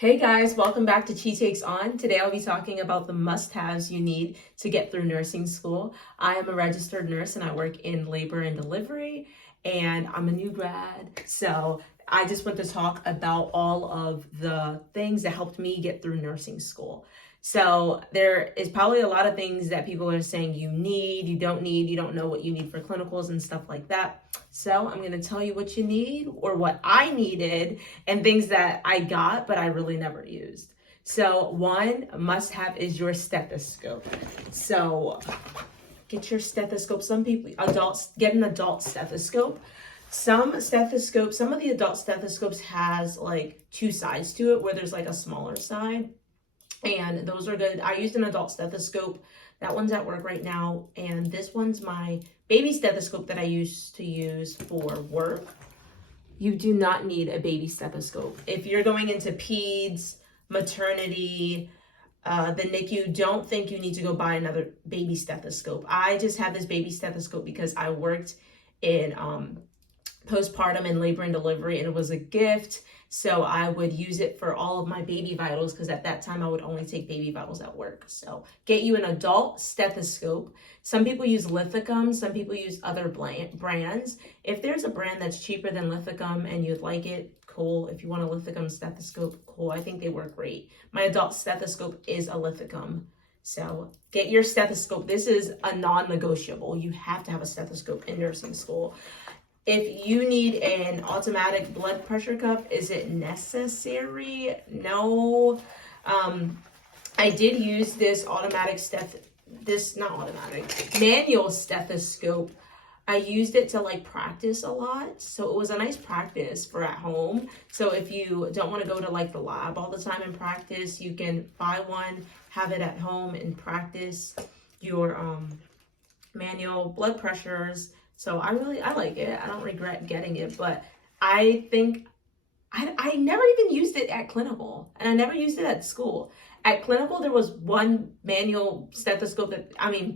Hey guys, welcome back to Chi Takes On. Today I'll be talking about the must-haves you need to get through nursing school. I am a registered nurse and I work in labor and delivery, and I'm a new grad. So I just want to talk about all of the things that helped me get through nursing school. So there is probably a lot of things that people are saying you need, you don't need, you don't know what you need for clinicals and stuff like that. So I'm going to tell you what you need or what I needed and things that I got, but I really never used. So one must have is your stethoscope. So get your stethoscope. Some people, adults, get an adult stethoscope. Some of the adult stethoscopes has like two sides to it where there's like a smaller side, and those are good. I used an adult stethoscope. That one's at work right now, and this one's my baby stethoscope that I used to use for work. You do not need a baby stethoscope. If you're going into peds, maternity, the NICU, don't think you need to go buy another baby stethoscope. I just have this baby stethoscope because I worked in postpartum and labor and delivery, and it was a gift. So I would use it for all of my baby vitals because at that time I would only take baby vitals at work. So get you an adult stethoscope. Some people use Lithicum, some people use other brands. If there's a brand that's cheaper than Lithicum and you'd like it, cool. If you want a Lithicum stethoscope, cool. I think they work great. My adult stethoscope is a Lithicum. So get your stethoscope. This is a non-negotiable. You have to have a stethoscope in nursing school. If you need an automatic blood pressure cuff, is it necessary? No. I did use this manual stethoscope. I used it to like practice a lot. So it was a nice practice for at home. So if you don't want to go to like the lab all the time and practice, you can buy one, have it at home and practice your manual blood pressures. So I like it. I don't regret getting it, but I think I never even used it at clinical, and I never used it at school. At clinical, there was one manual stethoscope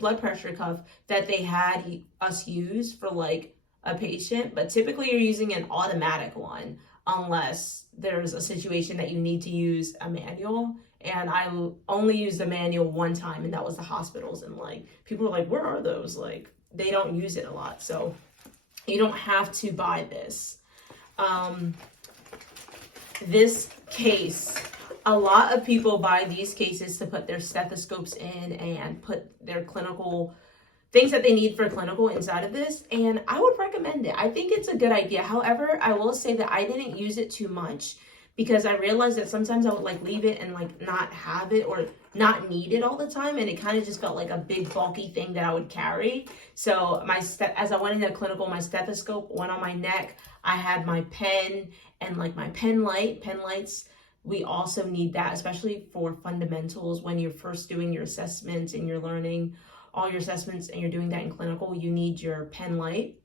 blood pressure cuff that they had us use for like a patient, but typically you're using an automatic one unless there's a situation that you need to use a manual. And I only used the manual one time, and that was the hospitals. And like people were like, "Where are those?" Like they don't use it a lot, so you don't have to buy this. This case, a lot of people buy these cases to put their stethoscopes in and put their clinical things that they need for clinical inside of this, and I would recommend it. I think it's a good idea. However, I will say that I didn't use it too much because I realized that sometimes I would like leave it and like not have it or not need it all the time, and it kind of just felt like a big bulky thing that I would carry. So as I went into clinical, my stethoscope went on my neck. I had my pen and like my pen lights. We also need that, especially for fundamentals when you're first doing your assessments and you're learning all your assessments and you're doing that in clinical. You need your pen light.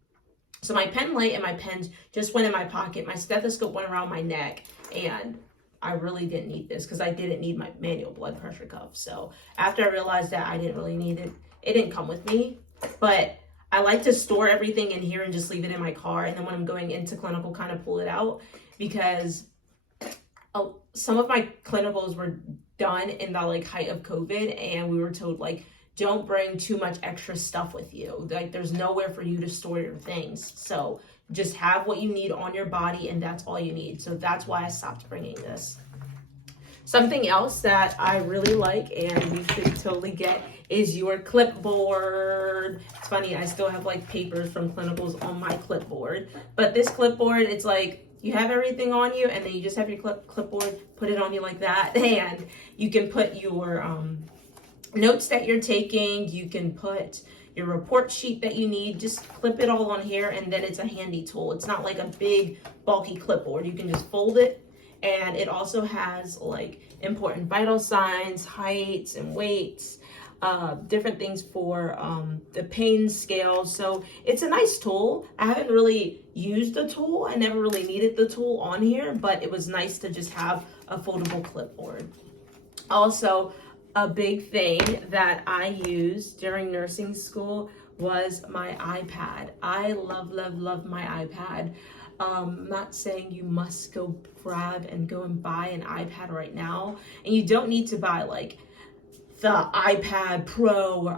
So my pen light and my pens just went in my pocket. My stethoscope went around my neck, and I really didn't need this because I didn't need my manual blood pressure cuff. So after I realized that I didn't really need it, it didn't come with me. But I like to store everything in here and just leave it in my car. And then when I'm going into clinical, kind of pull it out, because some of my clinicals were done in the like height of COVID, and we were told like, don't bring too much extra stuff with you. Like there's nowhere for you to store your things. So just have what you need on your body, and that's all you need. So that's why I stopped bringing this. Something else that I really like and you should totally get is your clipboard. It's funny, I still have like papers from clinicals on my clipboard, but this clipboard, it's like you have everything on you, and then you just have your clipboard, put it on you like that, and you can put your notes that you're taking, you can put your report sheet that you need, just clip it all on here, and then it's a handy tool. It's not like a big bulky clipboard. You can just fold it, and it also has like important vital signs, heights and weights, different things for the pain scale. So it's a nice tool. I haven't really used the tool. I never really needed the tool on here, but it was nice to just have a foldable clipboard. Also, a big thing that I used during nursing school was my iPad. I love my iPad. I'm not saying you must go grab and go and buy an iPad right now, and you don't need to buy like the iPad Pro or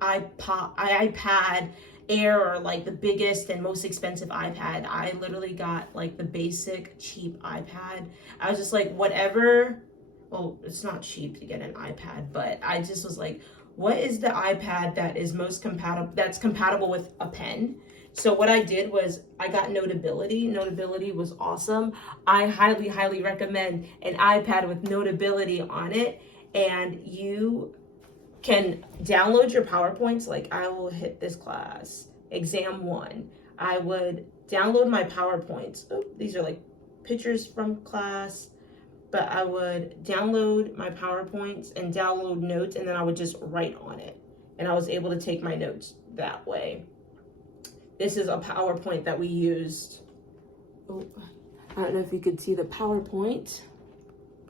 iPad Air or like the biggest and most expensive iPad. I literally got like the basic cheap iPad. I was just like, whatever. Well, it's not cheap to get an iPad, but I just was like, what is the iPad that is most compatible with a pen? So what I did was I got Notability. Notability was awesome. I highly recommend an iPad with Notability on it, and you can download your PowerPoints. Like I will hit this class, exam 1. I would download my PowerPoints. Oh, these are like pictures from class, but I would download my PowerPoints and download notes, and then I would just write on it. And I was able to take my notes that way. This is a PowerPoint that we used. Oh, I don't know if you could see the PowerPoint.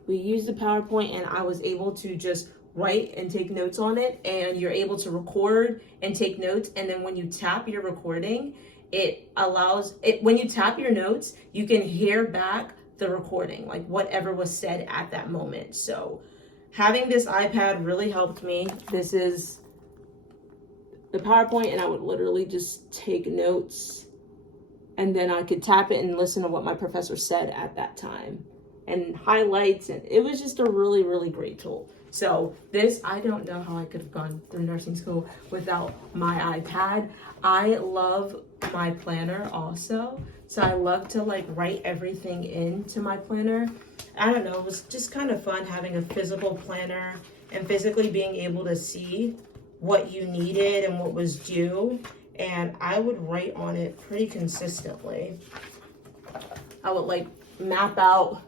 We used the PowerPoint and I was able to just write and take notes on it, and you're able to record and take notes. And then when you tap your recording, it allows it, when you tap your notes, you can hear back the recording, like whatever was said at that moment. So having this iPad really helped me. This is the PowerPoint, and I would literally just take notes, and then I could tap it and listen to what my professor said at that time and highlights, and it was just a really great tool. So this, I don't know how I could have gone through nursing school without my iPad. I love my planner also. So I love to like write everything into my planner. I don't know, it was just kind of fun having a physical planner and physically being able to see what you needed and what was due. And I would write on it pretty consistently. I would like map out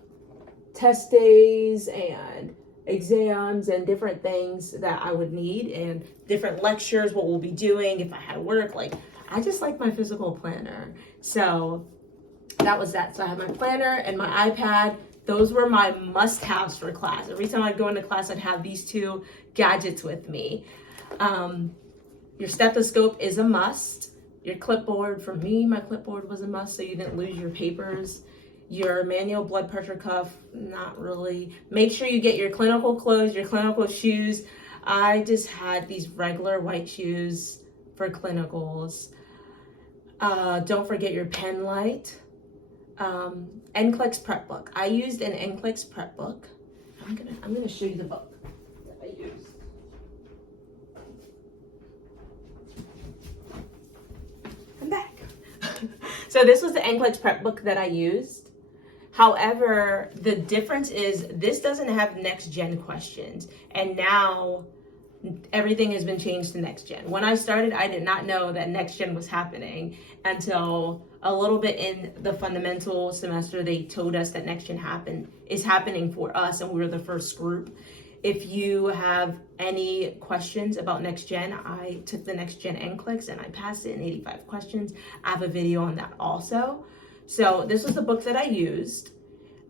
test days and exams and different things that I would need and different lectures, what we'll be doing if I had work. Like, I just like my physical planner. So that was that. So I had my planner and my iPad. Those were my must-haves for class. Every time I'd go into class, I'd have these 2 gadgets with me. Your stethoscope is a must. Your clipboard, for me, my clipboard was a must so you didn't lose your papers. Your manual blood pressure cuff, not really. Make sure you get your clinical clothes, your clinical shoes. I just had these regular white shoes for clinicals. Don't forget your pen light. NCLEX prep book. I used an NCLEX prep book. I'm gonna show you the book that I used. I'm back. So this was the NCLEX prep book that I used. However, the difference is this doesn't have next gen questions, and now everything has been changed to next gen. When I started, I did not know that next gen was happening until a little bit in the fundamental semester. They told us that next gen is happening for us, and we were the first group. If you have any questions about next gen, I took the next gen NCLEX and I passed it in 85 questions. I have a video on that also. So this was the book that I used.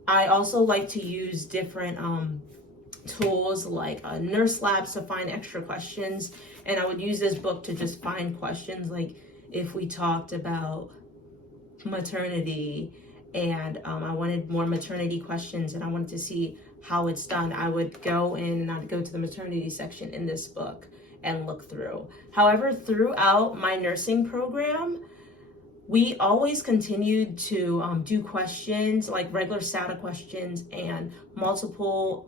I also like to use different tools like Nurse Labs to find extra questions. And I would use this book to just find questions. Like if we talked about maternity and I wanted more maternity questions and I wanted to see how it's done, I would go in and I'd go to the maternity section in this book and look through. However, throughout my nursing program, we always continued to do questions like regular SATA questions and multiple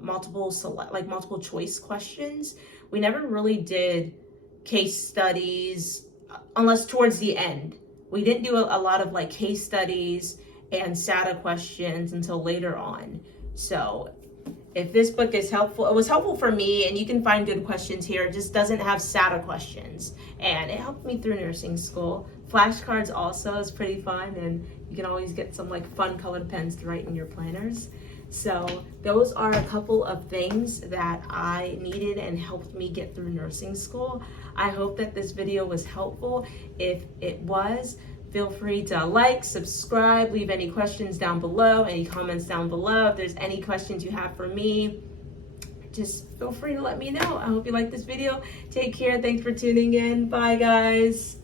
choice questions. We never really did case studies unless towards the end. We didn't do a lot of like case studies and SATA questions until later on. So if this book is helpful, it was helpful for me, and you can find good questions here. It just doesn't have SATA questions, and it helped me through nursing school. Flashcards also is pretty fun, and you can always get some like fun colored pens to write in your planners. So those are a couple of things that I needed and helped me get through nursing school. I hope that this video was helpful. If it was, feel free to like, subscribe, leave any questions down below, any comments down below. If there's any questions you have for me, just feel free to let me know. I hope you liked this video. Take care. Thanks for tuning in. Bye, guys.